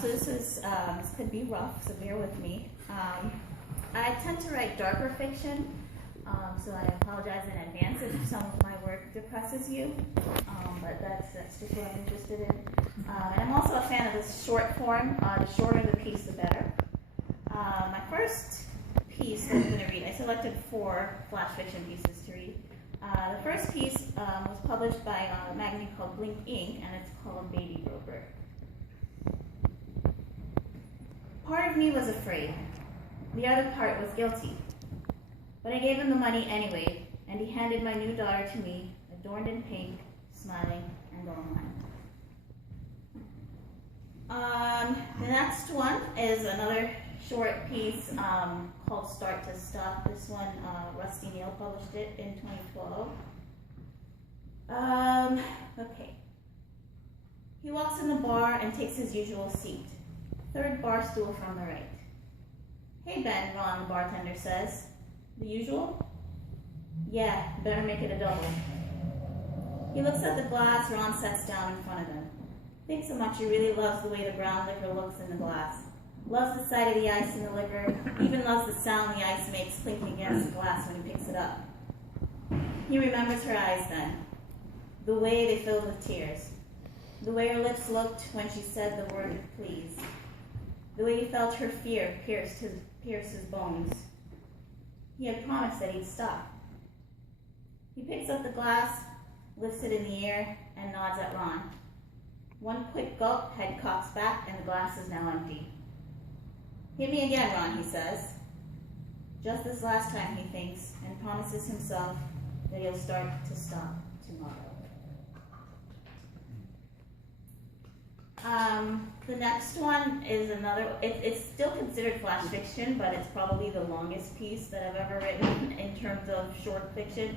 So this could be rough, so bear with me. I tend to write darker fiction, so I apologize in advance if some of my work depresses you, but that's just what I'm interested in. And I'm also a fan of the short form. The shorter the piece, the better. My first piece that I'm going to read, I selected 4 flash fiction pieces to read. The first piece was published by a magazine called Blink Inc., and it's called Baby Broker. Part of me was afraid. The other part was guilty. But I gave him the money anyway, and he handed my new daughter to me, adorned in pink, smiling, and going on. The next one is another short piece called Start to Stop. This one, Rusty Neal published it in 2012. Okay. He walks in the bar and takes his usual seat. 3rd bar stool from the right. Hey Ben, Ron, the bartender says. The usual? Yeah, better make it a double. He looks at the glass Ron sets down in front of him. Thinks so much he really loves the way the brown liquor looks in the glass. Loves the sight of the ice in the liquor, even loves the sound the ice makes clinking against the glass when he picks it up. He remembers her eyes then, the way they filled with tears, the way her lips looked when she said the word please, the way he felt her fear pierce his bones. He had promised that he'd stop. He picks up the glass, lifts it in the air, and nods at Ron. One quick gulp, head cocks back, and the glass is now empty. Hit me again, Ron, he says. Just this last time, he thinks, and promises himself that he'll start to stop tomorrow. The next one is another, it's still considered flash fiction, but it's probably the longest piece that I've ever written in terms of short fiction.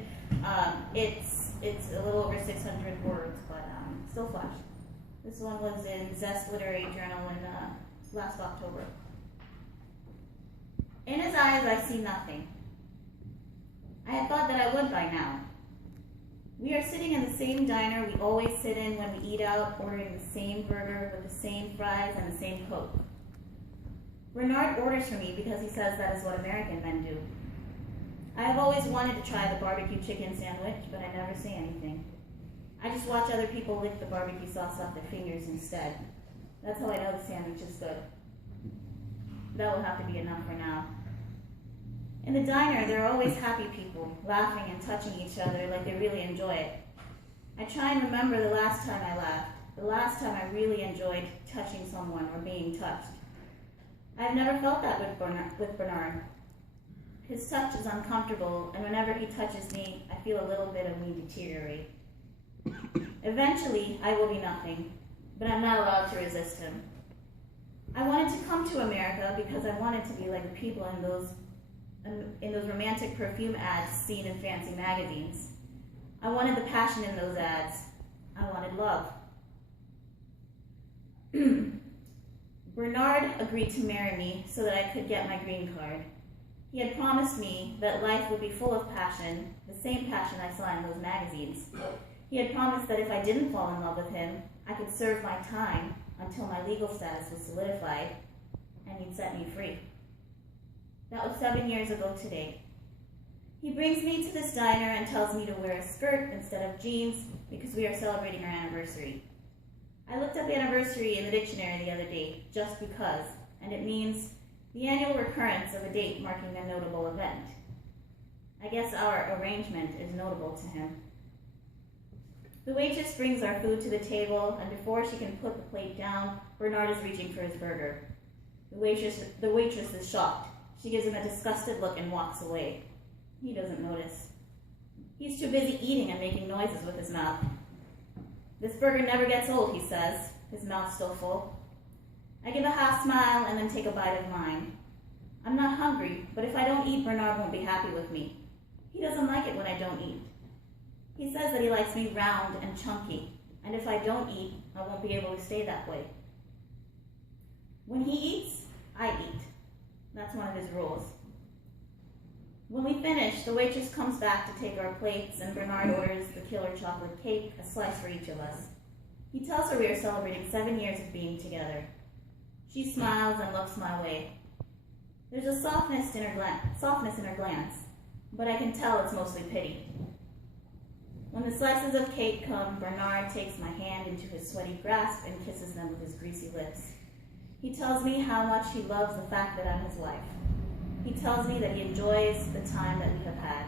It's a little over 600 words, but still flash. This one was in Zest Literary Journal in last October. In his eyes, I see nothing. I had thought that I would by now. We are sitting in the same diner we always sit in when we eat out, ordering the same burger with the same fries and the same Coke. Bernard orders for me because he says that is what American men do. I have always wanted to try the barbecue chicken sandwich, but I never say anything. I just watch other people lick the barbecue sauce off their fingers instead. That's how I know the sandwich is good. That will have to be enough for now. In the diner, there are always happy people, laughing and touching each other like they really enjoy it. I try and remember the last time I laughed, the last time I really enjoyed touching someone or being touched. I've never felt that with Bernard. His touch is uncomfortable, and whenever he touches me, I feel a little bit of me deteriorate. Eventually, I will be nothing, but I'm not allowed to resist him. I wanted to come to America because I wanted to be like the people in those romantic perfume ads seen in fancy magazines. I wanted the passion in those ads. I wanted love. Bernard agreed to marry me so that I could get my green card. He had promised me that life would be full of passion, the same passion I saw in those magazines. He had promised that if I didn't fall in love with him, I could serve my time until my legal status was solidified, and he'd set me free. That was 7 years ago today. He brings me to this diner and tells me to wear a skirt instead of jeans because we are celebrating our anniversary. I looked up anniversary in the dictionary the other day, just because, and it means the annual recurrence of a date marking a notable event. I guess our arrangement is notable to him. The waitress brings our food to the table, and before she can put the plate down, Bernard is reaching for his burger. The waitress is shocked. She gives him a disgusted look and walks away. He doesn't notice. He's too busy eating and making noises with his mouth. This burger never gets old, he says, his mouth still full. I give a half smile and then take a bite of mine. I'm not hungry, but if I don't eat, Bernard won't be happy with me. He doesn't like it when I don't eat. He says that he likes me round and chunky, and if I don't eat, I won't be able to stay that way. When he eats, I eat. That's one of his rules. When we finish, the waitress comes back to take our plates, and Bernard orders the killer chocolate cake, a slice for each of us. He tells her we are celebrating 7 years of being together. She smiles and looks my way. There's a softness in her glance, but I can tell it's mostly pity. When the slices of cake come, Bernard takes my hand into his sweaty grasp and kisses them with his greasy lips. He tells me how much he loves the fact that I'm his wife. He tells me that he enjoys the time that we have had.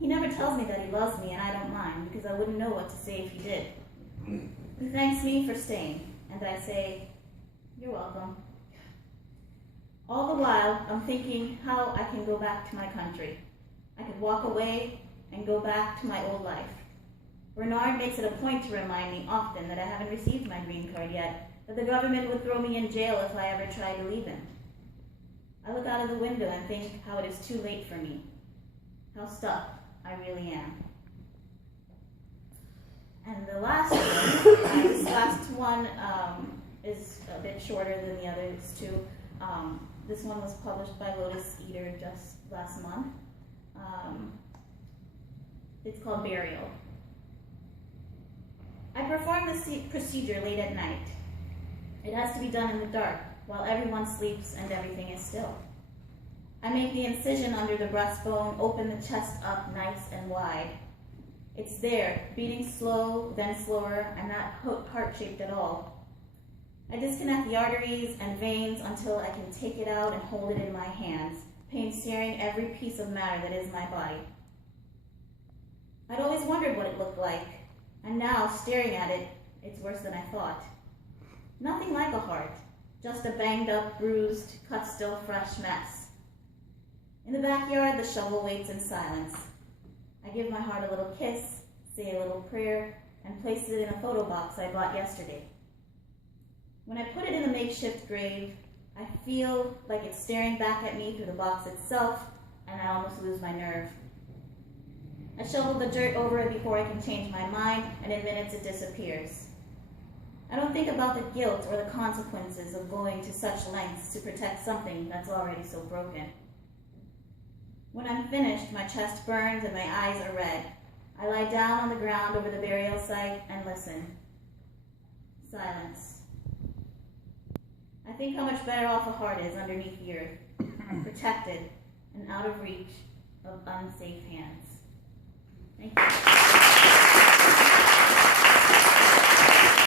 He never tells me that he loves me, and I don't mind, because I wouldn't know what to say if he did. He thanks me for staying, and I say, "You're welcome." All the while, I'm thinking how I can go back to my country. I could walk away and go back to my old life. Bernard makes it a point to remind me often that I haven't received my green card yet, that the government would throw me in jail if I ever tried to leave him. I look out of the window and think how it is too late for me, how stuck I really am. And the last one, this last one is a bit shorter than the others two. This one was published by Lotus Eater just last month. It's called Burial. I perform this procedure late at night. It has to be done in the dark, while everyone sleeps and everything is still. I make the incision under the breastbone, open the chest up nice and wide. It's there, beating slow, then slower, and not heart-shaped at all. I disconnect the arteries and veins until I can take it out and hold it in my hands, pain searing every piece of matter that is my body. I'd always wondered what it looked like, and now, staring at it, it's worse than I thought. Nothing like a heart, just a banged-up, bruised, cut-still-fresh mess. In the backyard, the shovel waits in silence. I give my heart a little kiss, say a little prayer, and place it in a photo box I bought yesterday. When I put it in the makeshift grave, I feel like it's staring back at me through the box itself, and I almost lose my nerve. I shovel the dirt over it before I can change my mind, and in minutes it disappears. I don't think about the guilt or the consequences of going to such lengths to protect something that's already so broken. When I'm finished, my chest burns and my eyes are red. I lie down on the ground over the burial site and listen. Silence. I think how much better off a heart is underneath the earth, protected and out of reach of unsafe hands. Thank you.